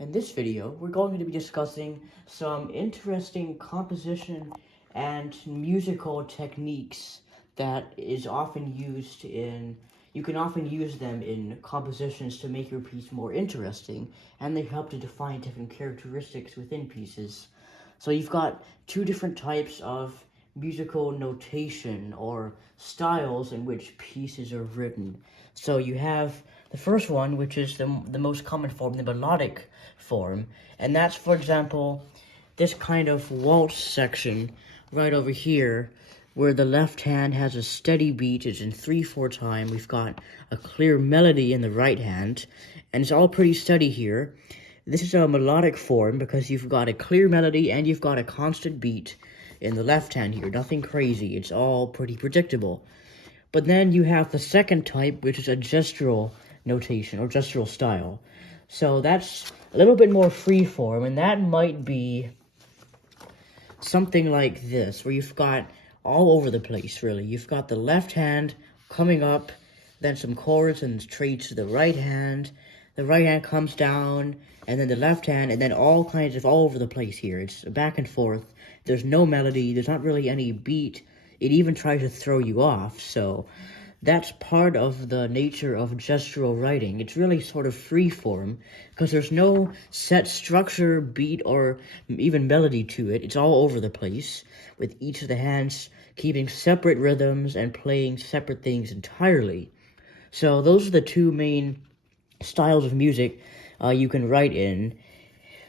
In this video, we're going to be discussing some interesting composition and musical techniques that is often used in, you can often use them in compositions to make your piece more interesting, and they help to define different characteristics within pieces. So you've got two different types of musical notation or styles in which pieces are written. So you have the first one, which is the most common form, the melodic form, and that's, for example, this kind of waltz section right over here, where the left hand has a steady beat. It's in 3/4 time. We've got a clear melody in the right hand, and it's all pretty steady here. This is a melodic form because you've got a clear melody and you've got a constant beat in the left hand here. Nothing crazy. It's all pretty predictable. But then you have the second type, which is a gestural notation or gestural style. So that's a little bit more free form, and that might be something like this, where you've got all over the place, really. You've got the left hand coming up, then some chords and traits to the right hand comes down, and then the left hand, and then all kinds of all over the place here. It's back and forth. There's no melody, there's not really any beat. It even tries to throw you off, so that's part of the nature of gestural writing. It's really sort of free form, because there's no set structure, beat, or even melody to it. It's all over the place, with each of the hands keeping separate rhythms and playing separate things entirely. So those are the two main styles of music you can write in.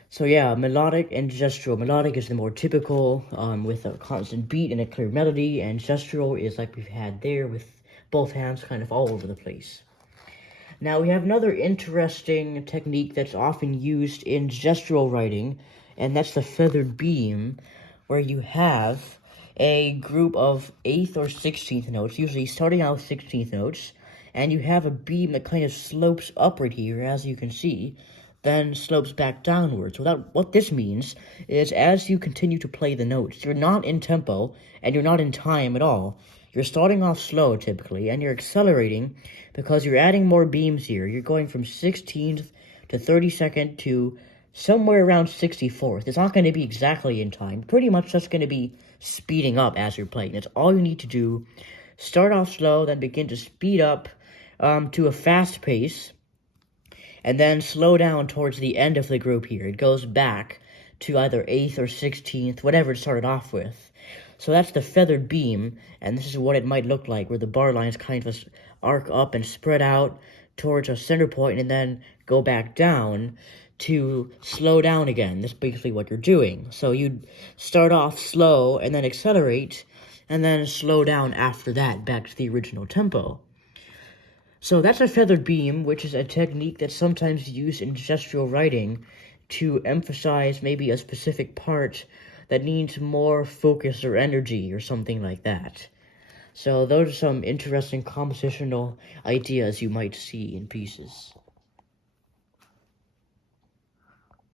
So yeah, melodic and gestural. Melodic is the more typical, with a constant beat and a clear melody, and gestural is like we've had there, with both hands kind of all over the place. Now we have another interesting technique that's often used in gestural writing, and that's the feathered beam, where you have a group of 8th or 16th notes, usually starting out with 16th notes, and you have a beam that kind of slopes upward here, as you can see, then slopes back downwards. What this means is, as you continue to play the notes, you're not in tempo, and you're not in time at all. You're starting off slow, typically, and you're accelerating because you're adding more beams here. You're going from 16th to 32nd to somewhere around 64th. It's not going to be exactly in time. Pretty much just going to be speeding up as you're playing. That's all you need to do. Start off slow, then begin to speed up to a fast pace, and then slow down towards the end of the group here. It goes back to either 8th or 16th, whatever it started off with. So that's the feathered beam, and this is what it might look like, where the bar lines kind of arc up and spread out towards a center point and then go back down to slow down again. That's basically what you're doing. So you'd start off slow and then accelerate, and then slow down after that back to the original tempo. So that's a feathered beam, which is a technique that's sometimes used in gestural writing to emphasize maybe a specific part that needs more focus or energy or something like that. So those are some interesting compositional ideas you might see in pieces.